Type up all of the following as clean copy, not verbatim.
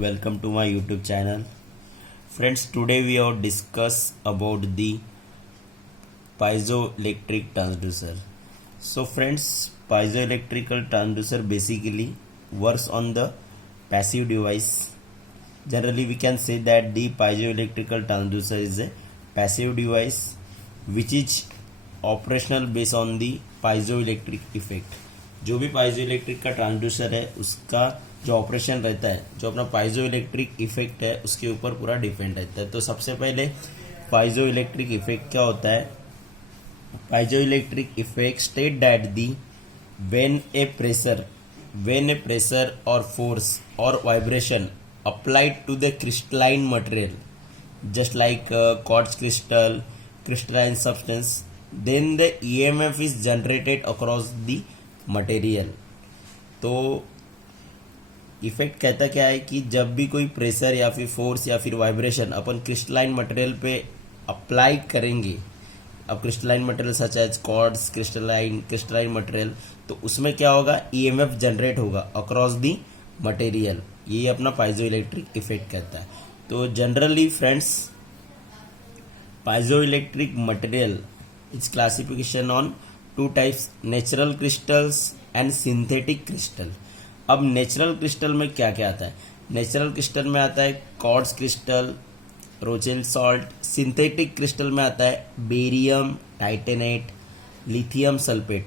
welcome to my YouTube channel. Friends, today we have discuss about the piezoelectric transducer. So friends, piezoelectrical transducer basically works on the passive device. Generally we can say that the piezoelectrical transducer is a passive device which is operational based on the piezoelectric effect. जो भी पाइजोइलेक्ट्रिक का transducer है उसका जो operation रहता है, जो अपना पाइजोइलेक्ट्रिक इफेक्ट है उसके ऊपर पूरा डिपेंड रहता है. तो सबसे पहले पाइजोइलेक्ट्रिक इफेक्ट क्या होता है? Piezoelectric effect state that the when a pressure और फोर्स और vibration applied to the crystalline material just like quartz crystalline substance, then the EMF is generated across the material. तो इफेक्ट कहता क्या है कि जब भी कोई प्रेशर या फिर फोर्स या फिर वाइब्रेशन अपन क्रिस्टलाइन मटेरियल पे अप्लाई करेंगे, अब crystalline material such as quartz crystalline material, तो उसमें क्या होगा? ईएमएफ जनरेट होगा अक्रॉस दी मटेरियल. ये अपना पाइजोइलेक्ट्रिक इफेक्ट कहता है. तो generally friends, piezoelectric material is classification on two types, natural crystals and synthetic crystal. अब नेचुरल क्रिस्टल में क्या क्या आता है? नेचुरल क्रिस्टल में आता है quartz crystal, Rochelle salt. Synthetic crystal में आता है barium, titanate, lithium sulphate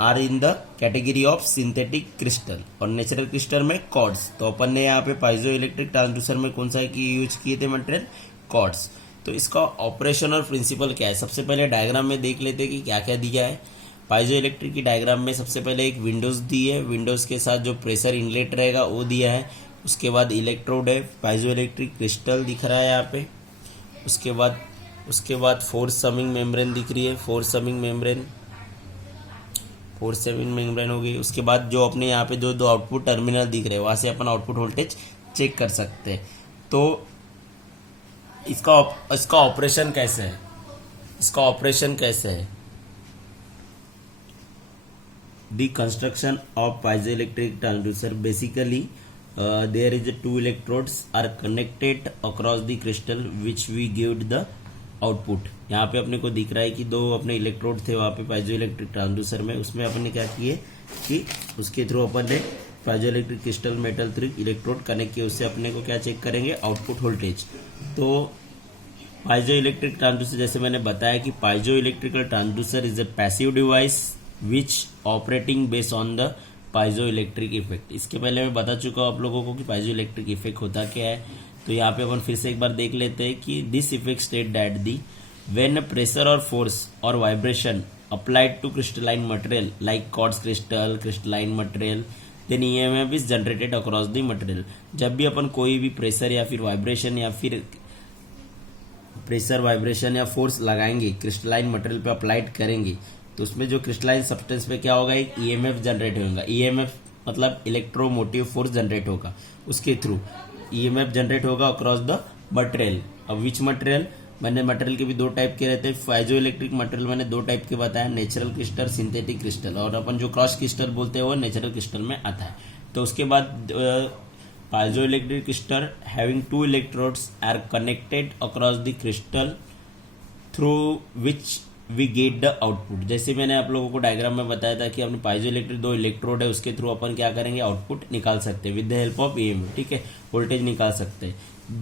are in the category of synthetic crystal. और नेचुरल क्रिस्टल में क्वार्ट्ज. तो अपन ने यहाँ पे पाइजो इलेक्ट्रिक ट्रांसड्यूसर में कौन सा की यूज किए थे मटेरियल? क्वार्ट्ज. तो इसका ऑपरेशन और प्रिंसिपल क्या है? सबसे पहले डायग्राम में देख लेते हैं कि क्या क्या दिया है. पाइजो इलेक्ट्रिक की डायग्राम में सबसे पहले एक विंडोज दी है, विंडोज के साथ जो प्रेशर इनलेट रहेगा वो दिया है. उसके बाद इलेक्ट्रोड है, पाइजो इलेक्ट्रिक क्रिस्टल दिख रहा है यहाँ पे. उसके बाद फोर्स समिंग मेम्ब्रेन दिख रही है, फोर्स समिंग मेम्ब्रेन हो गई. उसके बाद जो अपने यहाँ पे जो दो आउटपुट टर्मिनल दिख रहे हैं वहां से अपन आउटपुट वोल्टेज चेक कर सकते हैं. तो इसका ऑपरेशन कैसे है? The construction of piezoelectric transducer, basically there is two electrodes are connected across the crystal which we give the output. यहाँ पे अपने को दिख रहा है कि दो अपने इलेक्ट्रोड थे वहाँ पे पाइजोइलेक्ट्रिक ट्रांसड्यूसर में. उसमें अपन ने क्या किए कि उसके थ्रू अपन ने piezoelectric crystal metal through electrode connect किए. उससे अपने को क्या चेक करेंगे? Output voltage. तो पाइजोइलेक्ट्रिक ट्रांसड्यूसर, जैसे मैंने बताया कि piezoelectrical transducer is a passive device which operating based on the piezoelectric effect. इसके पहले मैं बता चुका हूँ आप लोगों को कि पाइजोइलेक्ट्रिक इफेक्ट होता क्या है. तो यहाँ पे अपन फिर से एक बार देख लेते हैं कि this effect state that the when pressure और फोर्स और vibration applied to crystalline material like quartz crystalline material, then EMF is generated across the material. जब भी अपन कोई भी प्रेशर या फिर वाइब्रेशन या फोर्स लगाएंगे, क्रिस्टलाइन मटेरियल पे अप्लाइड करेंगे, तो उसमें जो क्रिस्टलाइन सब्सटेंस पे क्या होगा? एक ईएमएफ जनरेट होगा. ईएमएफ मतलब इलेक्ट्रोमोटिव फोर्स जनरेट होगा. उसके थ्रू ईएमएफ जनरेट होगा अक्रॉस द मटेरियल. अब विच मटेरियल? मैंने मटेरियल के भी दो टाइप के रहते हैं. पाइजो इलेक्ट्रिक मटेरियल मैंने दो टाइप के बताया, नेचुरल क्रिस्टल, सिंथेटिक क्रिस्टल. और अपन जो क्रॉस क्रिस्टल बोलते हैं वो नेचुरल क्रिस्टल में आता है. तो उसके बाद piezoelectric crystal having two electrodes are connected across the crystal through which we get the output. जैसे मैंने आप लोगों को डायग्राम में बताया था कि अपने पाइजो इलेक्ट्रिक दो इलेक्ट्रोड है, उसके थ्रू अपन क्या करेंगे? आउटपुट निकाल सकते हैं with the help of EMF. ठीक है, वोल्टेज निकाल सकते हैं.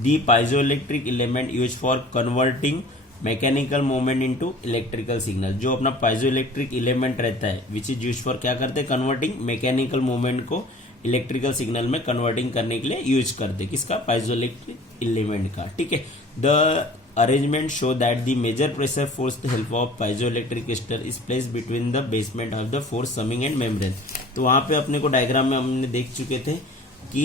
The piezoelectric element use for converting mechanical movement into electrical signal. जो अपना पाइजो इलेक्ट्रिक एलिमेंट रहता है विच इज यूज फॉर क्या करते हैं? कन्वर्टिंग मैकेनिकल मूवमेंट को इलेक्ट्रिकल सिग्नल में कन्वर्टिंग करने के लिए यूज करते. किसका? पाइजो इलेक्ट्रिक एलिमेंट का. ठीक है. The arrangement show that the major pressure force with the help of piezoelectric crystal is placed between the basement of the force summing and membrane. तो वहां पे अपने को डायग्राम में हमने देख चुके थे कि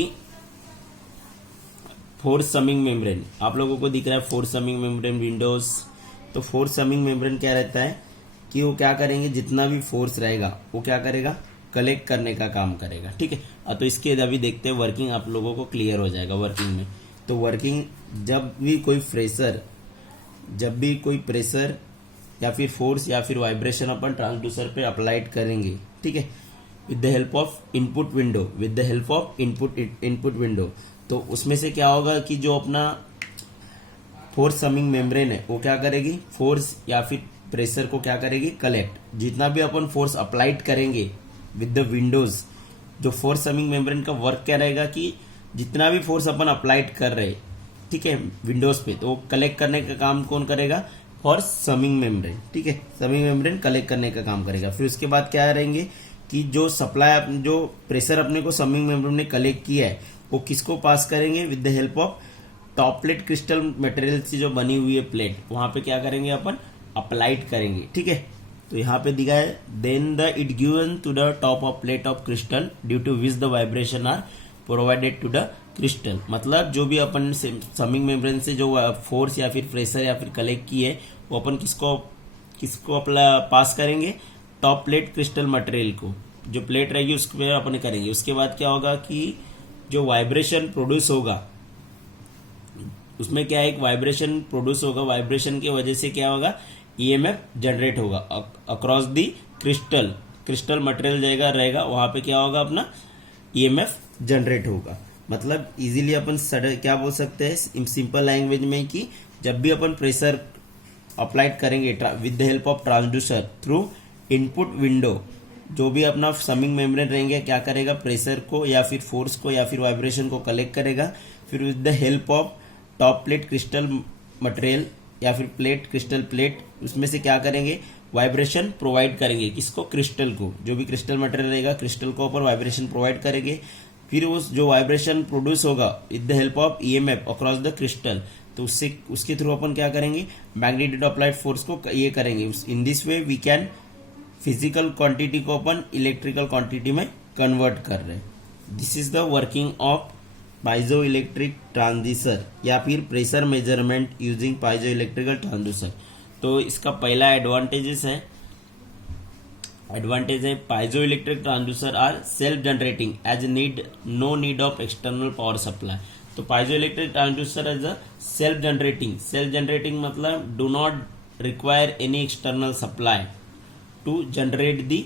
फोर्स समिंग मेम्ब्रेन आप लोगों को दिख रहा है. Force summing membrane Windows. तो फोर्स समिंग मेम्ब्रेन क्या रहता है कि वो क्या करेंगे? जितना भी फोर्स रहेगा वो क्या करेगा? कलेक्ट करने का काम करेगा. ठीक है. तो इसके अभी देखते हैं वर्किंग, आप लोगों को क्लियर हो जाएगा वर्किंग में. तो वर्किंग, जब भी कोई प्रेशर या फिर फोर्स या फिर वाइब्रेशन अपन ट्रांसड्यूसर पे अप्लाइड करेंगे, ठीक है, with the help of input window तो उसमें से क्या होगा कि जो अपना फोर्स समिंग मेम्ब्रेन है वो क्या करेगी, फोर्स या फिर प्रेशर को क्या करेगी, कलेक्ट। जितना भी अपन फोर्स अप्लाइड करेंगे विद द विंडोज, जो फोर्स समिंग मेम्ब्रेन का वर्क क्या रहेगा कि जितना भी फोर्स अपन अप्लाइड कर रहे, ठीक है, विंडोज पे, तो वो कलेक्ट करने का काम कौन करेगा, फोर्स समिंग मेम्ब्रेन, ठीक है, समिंग मेम्ब्रेन कलेक्ट करने का काम करेगा। फिर उसके बाद क्या रहेंगे कि जो सप्लाई, जो प्रेशर अपने को समिंग मेम्ब्रेन ने कलेक्ट किया है वो किसको पास करेंगे, with the help of top plate crystal material से जो बनी हुई है प्लेट, वहां पे क्या करेंगे अपन, अप्लाइड करेंगे, ठीक है। तो यहाँ पे दिखा है, then the it given to the top of plate of crystal due to which the vibration are provided to the crystal. मतलब जो भी अपन समिंग मेम्ब्रेन से जो फोर्स या फिर प्रेशर या फिर कलेक्ट की है वो अपन किसको किसको अपना पास करेंगे, टॉप प्लेट क्रिस्टल मटेरियल को, जो प्लेट रहेगी उसके अपन करेंगे। उसके बाद क्या होगा कि जो वाइब्रेशन प्रोड्यूस होगा उसमें क्या है, एक वाइब्रेशन प्रोड्यूस होगा, वाइब्रेशन की वजह से क्या होगा, ईएमएफ जनरेट होगा अक्रॉस दी क्रिस्टल, क्रिस्टल मटेरियल जाएगा रहेगा वहां पे क्या होगा, अपना ईएमएफ जनरेट होगा। मतलब इजीली अपन क्या बोल सकते हैं सिंपल लैंग्वेज में कि जब भी अपन प्रेशर अप्लाइड करेंगे with the help of transducer through input window, जो भी अपना समिंग मेम्ब्रेन रहेंगे क्या करेगा, प्रेशर को या फिर फोर्स को या फिर वाइब्रेशन को कलेक्ट करेगा। फिर with the help of top plate crystal material या फिर प्लेट क्रिस्टल प्लेट, उसमें से क्या करेंगे, वाइब्रेशन प्रोवाइड करेंगे किसको, क्रिस्टल को, जो भी क्रिस्टल मटेरियल रहेगा क्रिस्टल को ऊपर वाइब्रेशन प्रोवाइड करेंगे। फिर उस जो वाइब्रेशन प्रोड्यूस होगा with the help of EMF across the crystal, तो उससे उसके थ्रू अपन क्या करेंगे, मैग्नेटिक अप्लाइड फोर्स को ये करेंगे। In this way we can physical quantity को अपन इलेक्ट्रिकल क्वांटिटी में कन्वर्ट कर रहे हैं। This is the working of piezoelectric transducer या फिर pressure measurement using piezoelectrical transducer. तो इसका पहला एडवांटेज है piezoelectric transducer are self generating as no need of external power supply. तो piezoelectric transducer as a self generating मतलब do not require any external supply to generate the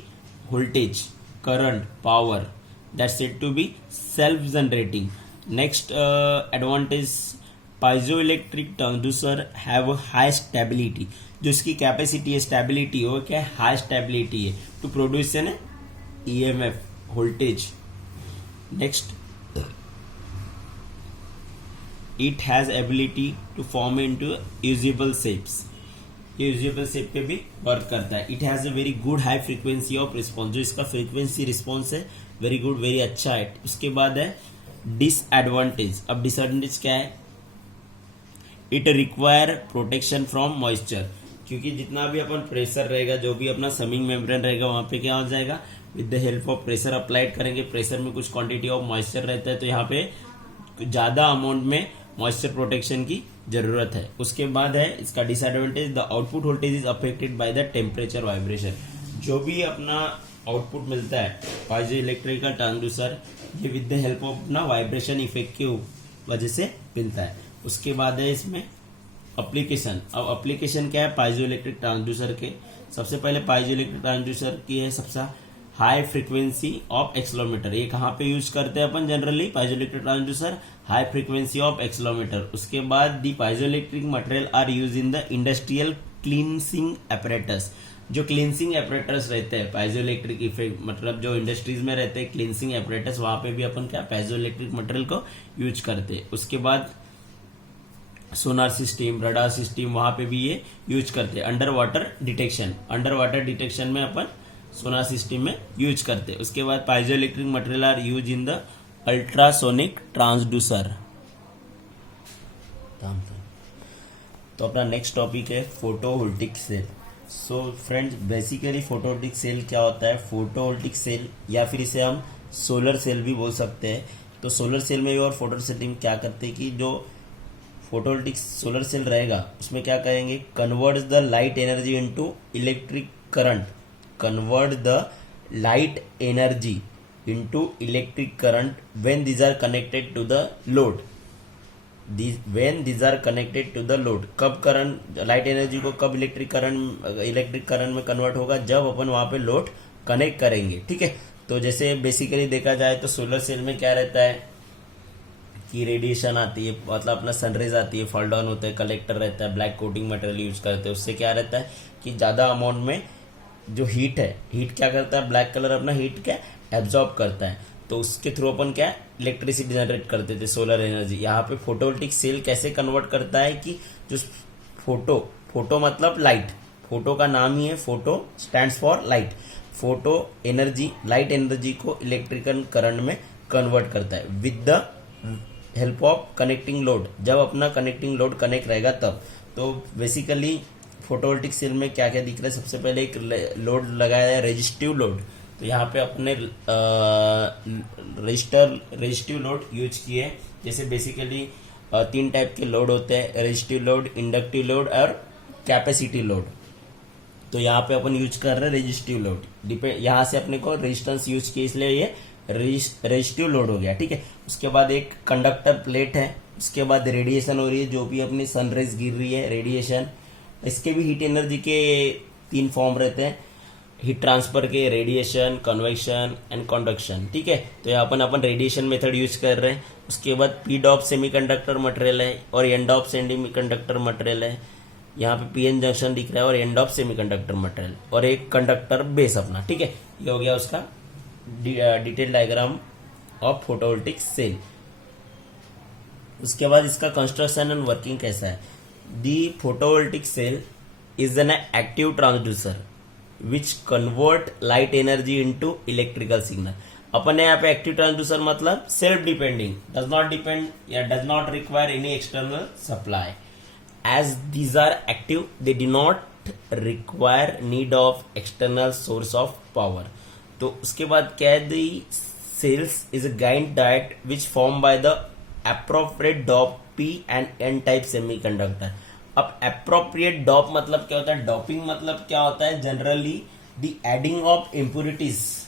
voltage, current, power, that's said to be self generating. Next advantage, piezoelectric transducer have a high stability, जो इसकी capacity है, stability हो क्या, high stability है to produce an EMF voltage. Next, it has ability to form into usable shapes, usable shape पे भी work करता है। It has a very good high frequency of response, जो इसका फ्रीक्वेंसी रिस्पॉन्स है वेरी गुड, वेरी अच्छा है। उसके बाद है डिसएडवांटेज। अब डिसएडवांटेज क्या है, it require protection from moisture, क्योंकि जितना भी अपन प्रेशर रहेगा, जो भी अपना समिंग मेम्ब्रेन रहेगा वहां पे क्या हो जाएगा, with the help of pressure applied करेंगे, प्रेशर में कुछ क्वांटिटी ऑफ मॉइस्चर रहता है, तो यहाँ पे ज्यादा अमाउंट में मॉइस्चर प्रोटेक्शन की जरूरत है। उसके बाद है इसका disadvantage, the output voltage is affected by the temperature vibration. जो भी अपना आउटपुट मिलता है पाइजो इलेक्ट्रिकल ट्रांसड्यूसर, ये विद द हेल्प ऑफ अपना वाइब्रेशन इफेक्ट की वजह से मिलता है। उसके बाद है इसमें एप्लीकेशन। अब एप्लीकेशन क्या है पाइजो इलेक्ट्रिक ट्रांसड्यूसर के, सबसे पहले पाइजो इलेक्ट्रिक ट्रांसड्यूसर की है सबसे हाई फ्रीक्वेंसी ऑफ एक्सेलेरोमीटर। ये कहाँ पे यूज करते हैं अपन generally, piezoelectric transducer, high frequency of accelerometer. उसके बाद the piezoelectric material are use in the industrial cleansing apparatus. जो क्लींसिंग एपरेटस रहते हैं पाइजो इलेक्ट्रिक इफेक्ट, मतलब जो इंडस्ट्रीज में रहते हैं क्लींसिंग एपरेटस, वहां पे भी अपन क्या पाइजो इलेक्ट्रिक मटेरियल को यूज करते हैं। उसके बाद सोनार सिस्टम, रडार सिस्टम, वहां पे भी ये यूज करते हैं। अंडर वाटर डिटेक्शन में अपन सोनार सिस्टम में यूज करते हैं। उसके बाद piezoelectric material are use in the ultrasonic transducer. तो अपना नेक्स्ट टॉपिक है photovoltaic cell. So friends, basically photovoltaic cell क्या होता है, फोटोवोल्टिक सेल या फिर इसे हम सोलर सेल भी बोल सकते हैं। तो सोलर सेल में और फोटोवोल्टिक सेल क्या करते हैं कि जो फोटोवोल्टिक सोलर सेल रहेगा उसमें क्या करेंगे, convert the light energy into electric current, convert the light energy into electric current when these are connected to the load. when these are connected to the load, कब current, light energy को कब electric current में convert होगा, जब अपन वहां पे load connect करेंगे, ठीक है। तो जैसे बेसिकली देखा जाए तो सोलर सेल में क्या रहता है कि रेडिएशन आती है, मतलब अपना सनरेज आती है, फॉल डाउन होता है, कलेक्टर रहता है, ब्लैक कोटिंग मटेरियल यूज करते हैं, उससे क्या रहता है कि ज़्यादा अमाउंट में जो हीट है, हीट क्या करता है, ब्लैक कलर अपना हीट क्या एब्जॉर्ब करता है, तो उसके थ्रू अपन क्या इलेक्ट्रिसिटी जनरेट करते थे, सोलर एनर्जी। यहाँ पे फोटोवोल्टिक सेल कैसे कन्वर्ट करता है कि जो फोटो मतलब लाइट, फोटो का नाम ही है, photo stands for light, photo energy, light energy को इलेक्ट्रिकल करंट में कन्वर्ट करता है with the help of connecting load. जब अपना कनेक्टिंग लोड कनेक्ट रहेगा तब। तो बेसिकली फोटोवोल्टिक सेल में क्या क्या दिख रहा है, सबसे पहले एक लोड लगाया है, रेजिस्टिव लोड। तो यहाँ पे अपने रेजिस्टिव लोड यूज किए, जैसे बेसिकली 3 टाइप के लोड होते हैं, रेजिस्टिव लोड, इंडक्टिव लोड और कैपेसिटी लोड। तो यहाँ पे अपन यूज कर रहे हैं रेजिस्टिव लोड, डिपेंड यहाँ से अपने को रेजिस्टेंस यूज किया, इसलिए ये रेजिस्टिव लोड हो गया, ठीक है। उसके बाद एक कंडक्टर प्लेट है, उसके बाद रेडिएशन हो रही है, जो भी अपनी सनरेज गिर रही है रेडिएशन, इसके भी हीट एनर्जी के 3 फॉर्म रहते हैं, हीट ट्रांसफर के, रेडिएशन, कन्वेक्शन एंड कंडक्शन, ठीक है। तो यहाँ अपन रेडिएशन मेथड यूज कर रहे हैं। उसके बाद पी डॉप सेमीकंडक्टर मटेरियल है और एन डॉप सेमीकंडक्टर मटेरियल है। यहाँ पे पीएन जंक्शन दिख रहा है और एन डॉप सेमीकंडक्टर मटेरियल और एक कंडक्टर बेस अपना, ठीक है। ये हो गया उसका detail diagram of photovoltaic cell. उसके बाद इसका कंस्ट्रक्शन एंड वर्किंग कैसा है। The photovoltaic cell is an active transducer which convert light energy into electrical signal. अपन यहाँ पे एक्टिव ट्रांसड्यूसर मतलब self depending, does not depend या does not require any external supply. As these are active, they do not require need of external source of power. तो उसके बाद क्या है, the cells is a giant diode which formed by the appropriate dop P and N type semiconductor. अब appropriate dop मतलब क्या होता है, doping मतलब क्या होता है, generally the adding of impurities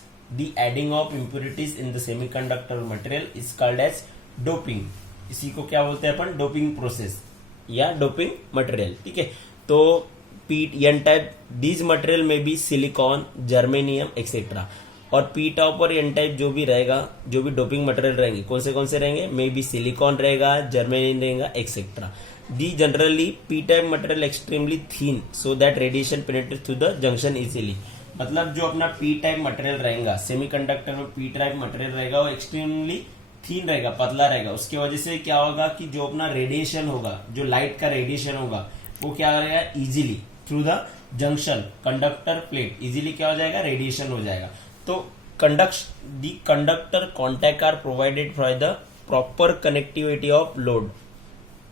in the semiconductor material is called as doping. इसी को क्या बोलते हैं अपन, डोपिंग प्रोसेस या डोपिंग मटेरियल, ठीक है। तो P N type these material में भी सिलिकॉन, जर्मेनियम एक्सेट्रा, और पी टॉप और एन टाइप जो भी रहेगा, जो भी डोपिंग मटेरियल रहेंगे, कौन से रहेंगे, मे बी सिलिकॉन रहेगा, जर्मेनियम रहेगा etcetera. The generally P type material extremely thin so that radiation penetrate through the junction easily. मतलब जो अपना पी टाइप मटेरियल रहेगा, सेमीकंडक्टर में पी टाइप मटेरियल रहेगा, वो एक्सट्रीमली थीन रहेगा, पतला रहेगा। उसकी वजह से क्या होगा कि जो अपना रेडिएशन होगा, जो लाइट का रेडिएशन होगा, वो क्या करेगा, easily through the junction conductor plate easily क्या हो जाएगा, रेडिएशन हो जाएगा। तो conductor contact are provided for the proper connectivity of load.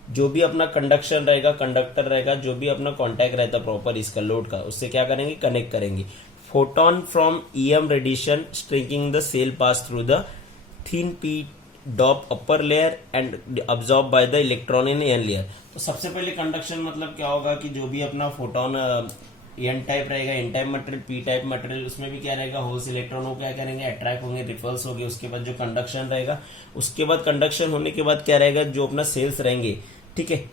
जो भी अपना कंडक्शन रहेगा, कंडक्टर रहेगा, जो भी अपना कॉन्टैक्ट रहता है प्रॉपर इसका लोड का, उससे क्या करेंगे, कनेक्ट करेंगे। Photon from EM radiation striking the cell pass through the thin p dope upper layer and absorb by the electron in N layer. तो सबसे पहले कंडक्शन मतलब क्या होगा कि जो भी अपना फोटोन एन टाइप रहेगा, N type material, P type material, उसमें भी क्या रहेगा, होल्स इलेक्ट्रॉन को क्या करेंगे, अट्रैक्ट होंगे, रिपल्स होंगे। उसके बाद जो कंडक्शन रहेगा, उसके बाद कंडक्शन होने के बाद क्या रहेगा, जो अपना सेल्स रहेंगे, ठीक है,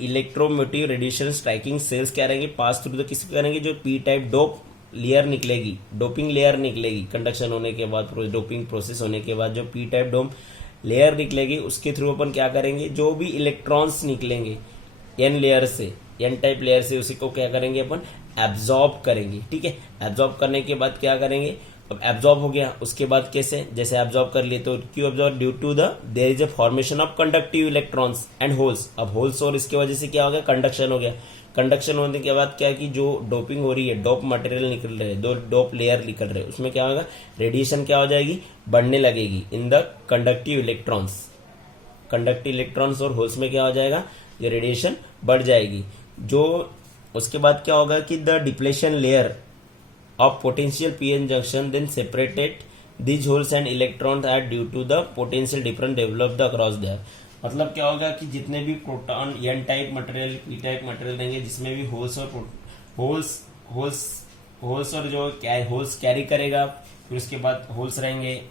इलेक्ट्रोमोटिव रेडिएशन स्ट्राइकिंग सेल्स क्या रहेंगे, पास थ्रू द किसी करेंगे, जो पी टाइप डोप लेयर निकलेगी, डोपिंग लेयर निकलेगी कंडक्शन होने के बाद, डोपिंग प्रोसेस होने के बाद जो पी टाइप डोप लेयर निकलेगी, उसके थ्रू अपन क्या करेंगे, जो भी इलेक्ट्रॉन्स निकलेंगे एन लेयर से, एन टाइप लेयर से, उसी को क्या करेंगे अपन, एब्जॉर्ब करेंगे, ठीक है। एब्जॉर्ब करने के बाद क्या करेंगे, अब एब्जॉर्ब हो गया, उसके बाद कैसे, जैसे एब्जॉर्ब कर लिए तो क्यों absorb, due to the there is a formation of conductive electrons and holes. अब होल्स और इसकी वजह से क्या हो गया, कंडक्शन हो गया। कंडक्शन होने के बाद क्या है कि जो डोपिंग हो रही है, डोप मटेरियल निकल रहे हैं, दो डोप लेयर निकल रहे हैं, उसमें क्या होगा, रेडिएशन क्या हो जाएगी, बढ़ने लगेगी इन द कंडक्टिव इलेक्ट्रॉन्स और होल्स में क्या हो जाएगा, ये रेडिएशन बढ़ जाएगी। जो उसके बाद क्या होगा कि the depletion layer of potential PN junction then separated these holes and electrons are due to the potential difference developed across there. मतलब क्या होगा कि जितने भी proton N type material, P type material रहेंगे, जिसमें भी होल्स और जो होल्स कैरी करेगा, फिर उसके बाद होल्स रहेंगे,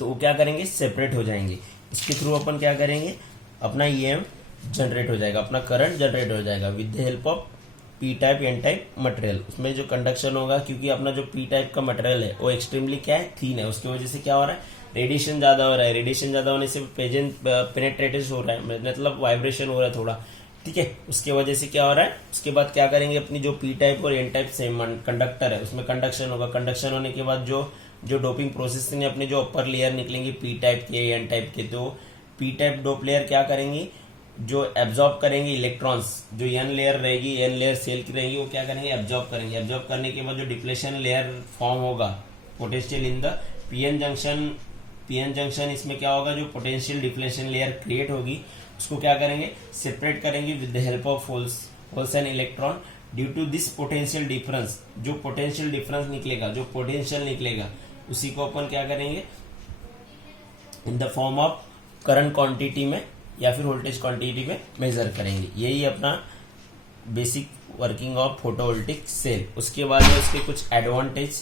तो वो क्या करेंगे, सेपरेट हो जाएंगे। इसके थ्रू अपन क्या करेंगे, अपना ईएमएफ जनरेट हो जाएगा, अपना करंट जनरेट हो जाएगा with the help of P type N type material. उसमें जो कंडक्शन होगा, क्योंकि अपना जो पी टाइप का मटेरियल है वो एक्सट्रीमली क्या है, थीन है, उसकी वजह से क्या हो रहा है, रेडिएशन ज्यादा हो रहा है, रेडिएशन ज्यादा होने से पेनेट्रेटेड हो रहा है, मतलब वाइब्रेशन हो रहा है थोड़ा, ठीक है। उसके वजह से क्या हो रहा है, उसके बाद क्या करेंगे, अपनी जो पी टाइप और एन टाइप सेम कंडक्टर है उसमें कंडक्शन होगा। कंडक्शन होने के बाद जो डोपिंग प्रोसेसिंग है, अपने जो अपर लेयर निकलेंगे पी टाइप के एन टाइप के, तो पी टाइप डोप लेयर क्या करेंगी, जो एब्जॉर्ब करेंगे इलेक्ट्रॉन्स, जो एन लेयर रहेगी, एन लेयर सेल की रहेगी, वो क्या करेंगे, एब्जॉर्ब करेंगे। एब्जॉर्ब करने के बाद जो डिप्लेशन लेयर फॉर्म होगा potential in the PN junction, PN junction इसमें क्या होगा, जो पोटेंशियल डिप्लेशन लेयर क्रिएट होगी उसको क्या करेंगे, सेपरेट करेंगे with the help of holes and electron. Due to this potential difference, जो पोटेंशियल डिफरेंस निकलेगा, जो पोटेंशियल निकलेगा, उसी को अपन क्या करेंगे in the form of current quantity में या फिर वोल्टेज क्वांटिटी में मेजर करेंगे। यही अपना basic working of photovoltaic cell. उसके बाद में उसके कुछ एडवांटेज,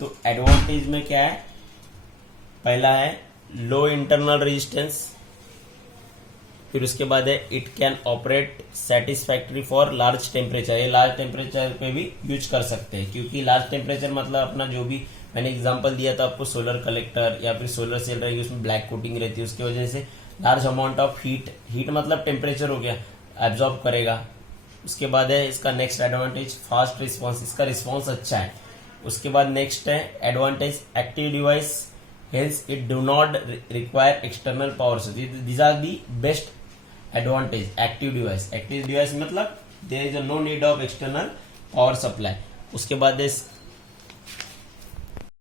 तो एडवांटेज में क्या है, पहला है लो इंटरनल रेजिस्टेंस, फिर उसके बाद है it can operate satisfactory for large temperature, ये लार्ज टेम्परेचर पे भी यूज कर सकते हैं, क्योंकि लार्ज टेम्परेचर मतलब अपना जो भी मैंने एग्जांपल दिया था आपको, सोलर कलेक्टर या फिर सोलर सेल रहेगी, उसमें ब्लैक कोटिंग रहती है, उसकी वजह से लार्ज अमाउंट ऑफ हीट मतलब टेम्परेचर हो गया, एब्जॉर्ब करेगा। उसके बाद है इसका नेक्स्ट एडवांटेज फास्ट रिस्पॉन्स, इसका रिस्पॉन्स अच्छा है। उसके बाद नेक्स्ट है advantage active device, hence it do not require external power source, these are the best advantage active device. Active device मतलब there is no need of external power supply. उसके बाद